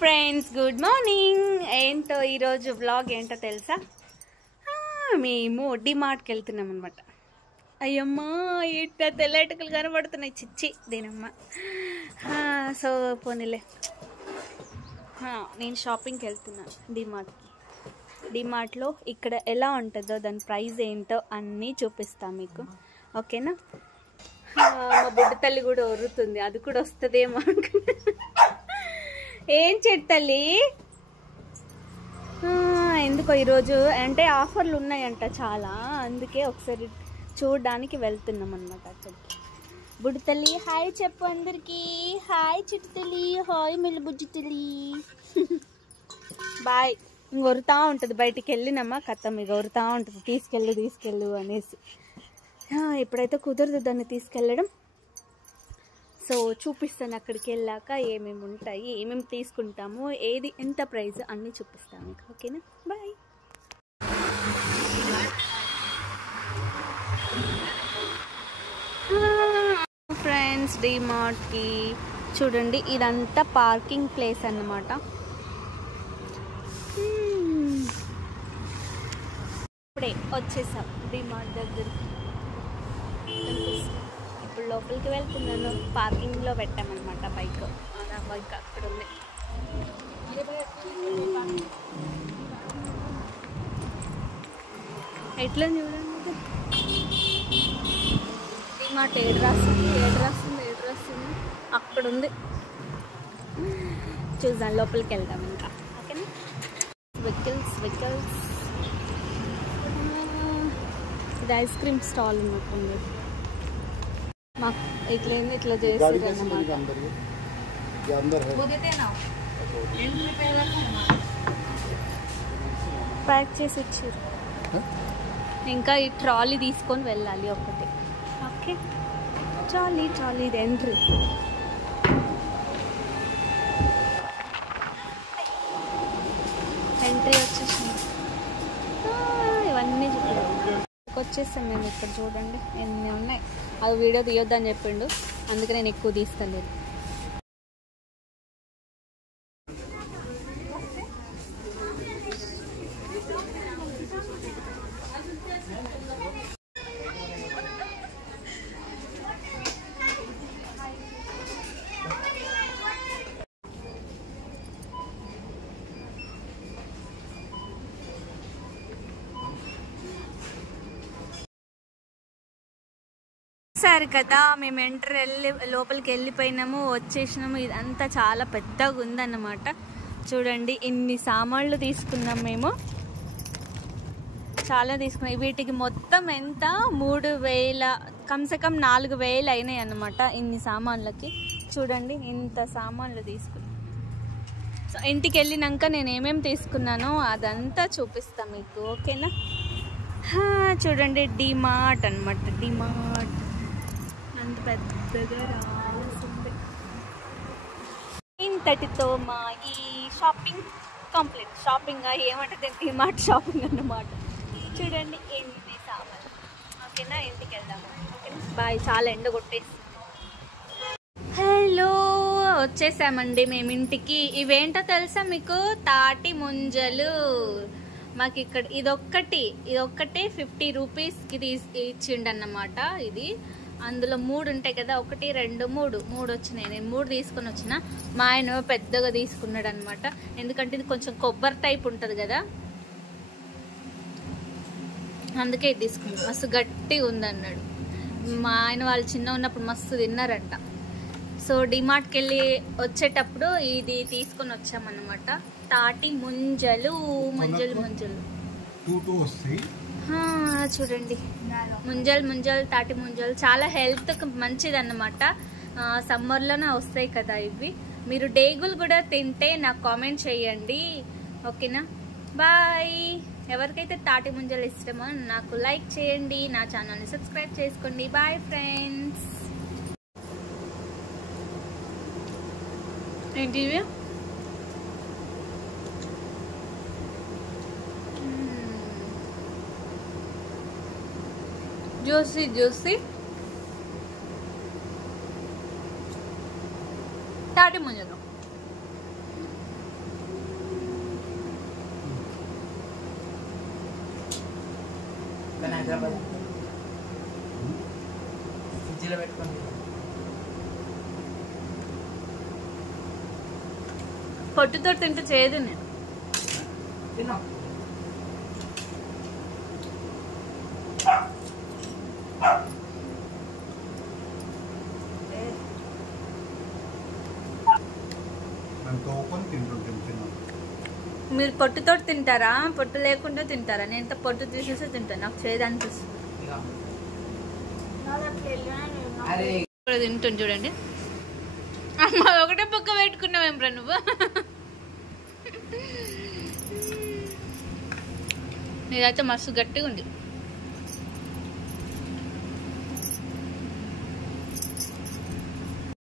Friends good morning. ఏంటో ఈరోజు vlog ఏంటో తెలుసా? మేము డిమార్ట్కి వెళ్తున్నాం అనమాట. అయ్యమ్మా ఇట్లా తెల్లటికలు కనబడుతున్నాయి, చిచ్చి దేనమ్మా. సో పోనీలే, నేను షాపింగ్కి వెళ్తున్నాను డిమార్ట్కి. డిమార్ట్లో ఇక్కడ ఎలా ఉంటుందో, దాని ప్రైస్ ఏంటో అన్నీ చూపిస్తాను మీకు, ఓకేనా? మా బుడ్డ తల్లి కూడా ఒరుతుంది, అది కూడా వస్తుందేమో అనుకుంటా. ఏం చెట్టల్లి, ఎందుకో ఈరోజు అంటే ఆఫర్లు ఉన్నాయంట చాలా, అందుకే ఒకసారి చూడడానికి వెళ్తున్నాం అనమాట అక్కడికి. బుడ్డ తల్లి హాయ్ చెప్పు అందరికి. హాయ్ చిట్టు తల్లి, హాయ్ మిల్లి బుజ్జి తల్లి, బాయ్. ఇంకొరుతా ఉంటుంది, బయటికి వెళ్ళినమ్మా కథం ఇక ఒరుతా ఉంటుంది, తీసుకెళ్ళు అనేసి. ఇప్పుడైతే కుదరదు దాన్ని తీసుకెళ్ళడం. సో చూపిస్తాను అక్కడికి వెళ్ళాక ఏమేమి ఉంటాయి, ఏమేమి తీసుకుంటాము, ఏది ఎంత ప్రైస్ అన్నీ చూపిస్తాను మీకు, ఓకేనా? బాయ్. ఫ్రెండ్స్ డిమార్ట్కి చూడండి, ఇదంతా పార్కింగ్ ప్లేస్ అన్నమాట. ఇప్పుడే వచ్చేసాం డిమార్ట్ దగ్గరికి. ఇప్పుడు లోపలికి వెళ్తున్నాను, పార్కింగ్లో పెట్టామన్నమాట బైక్. బైక్ అక్కడ ఉంది. ఎట్లా చూడండి డిమార్ట్ ఏడు రాస్తుంది అక్కడ ఉంది. చూద్దాం, లోపలికి వెళ్దాం ఇంకా, ఓకేనా? వెహికల్స్ ఇది ఐస్ క్రీమ్ స్టాల్ ఉన్నట్టుంది. మాకు ఇట్లా చేసి ప్యాక్ చేసి ఇచ్చారు. ఇంకా ఈ ట్రాలీ తీసుకొని వెళ్ళాలి ఒకటి, ఓకే? ట్రాలీ ఇది ఎంట్రీ. వచ్చేసింది. ఇవన్నీ వచ్చేస్తాం మేము. ఇక్కడ చూడండి ఎన్ని ఉన్నాయి. అది వీడియో తీయొద్దని చెప్పిండు, అందుకే నేను ఎక్కువ తీస్తలేదు. సరే కదా, మేము లోపలికి వెళ్ళిపోయినాము, వచ్చేసినాము. ఇదంతా చాలా పెద్దగా ఉందన్నమాట. చూడండి ఎన్ని సామాన్లు తీసుకున్నాం మేము, చాలా తీసుకున్నాం. వీటికి మొత్తం ఎంత 3000, కమ్సే కమ్ 4000 అయినాయి అన్నమాట ఇన్ని సామాన్లకి. చూడండి ఇంత సామాన్లు తీసుకున్నాం. సో ఇంటికి వెళ్ళినాక నేను ఏమేమి తీసుకున్నానో అదంతా చూపిస్తాను మీకు, ఓకేనా? చూడండి డిమార్ట్ అనమాట. డిమార్ట్ అంత పెద్దగా రావాల్సింది. ఇంతటితో మా ఈ షాపింగ్ కంప్లీట్. షాపింగ్ ఏమంటే డిమార్ట్ షాపింగ్ అన్నమాట. చూడండి ఎన్ని సామాన్లు, ఓకేనా? ఇంటికి వెళ్దాము, ఓకేనా? బాయ్. చాలా ఎండ కొట్టేసి. హలో, వచ్చేసామండి మేము ఇంటికి. ఇవేంటో తెలుసా మీకు? తాటి ముంజలు. మాకు ఇక్కడ ఇదొక్కటే 50 రూపీస్కి ఇచ్చిండన్నమాట. ఇది అందులో 3 ఉంటాయి కదా, 1 2 3 వచ్చినాయి. నేను 3 తీసుకొని వచ్చిన. మా ఆయన పెద్దగా తీసుకున్నాడు అనమాట, ఎందుకంటే ఇది కొంచెం కొబ్బరి టైప్ ఉంటుంది కదా, అందుకే ఇది తీసుకున్నాడు. మస్తు గట్టిగా ఉందన్నాడు. మా ఆయన వాళ్ళు చిన్న ఉన్నప్పుడు మస్తు తిన్నారంట. సో డిమార్ట్కి వెళ్ళి వచ్చేటప్పుడు ఇది తీసుకొని వచ్చామన్నమాట. తాటి ముంజలు చూడండి. ముంజలు తాటి ముంజలు చాలా హెల్త్కి మంచిది అన్నమాట. సమ్మర్లోనే వస్తాయి కదా ఇవి. మీరు డేగులు కూడా తింటే నాకు కామెంట్ చేయండి, ఓకేనా? బాయ్. ఎవరికైతే తాటి ముంజలు ఇష్టమో నాకు లైక్ చేయండి, నా ఛానల్ని సబ్స్క్రైబ్ చేసుకోండి. Bye friends. ఏంటి జ్యూసీ తాటి ముంజలు. హైదరాబాద్ ఫ్రిడ్జ్లో పెట్టుకోండి. పొట్టుతో తింటే చేయదు నేను తిన్నాం. మీరు పొట్టుతో తింటారా పొట్టు లేకుండా తింటారా? నేను పొట్టు తీసేసి తింటాను, నాకు చేయదు అనిపిస్తుంది. ఇప్పుడు తింటుంది చూడండి. అమ్మ ఒకటే పక్క పెట్టుకున్నావేమ్రా నువ్వు? ఇదైతే మస్తు గట్టిగా ఉంది.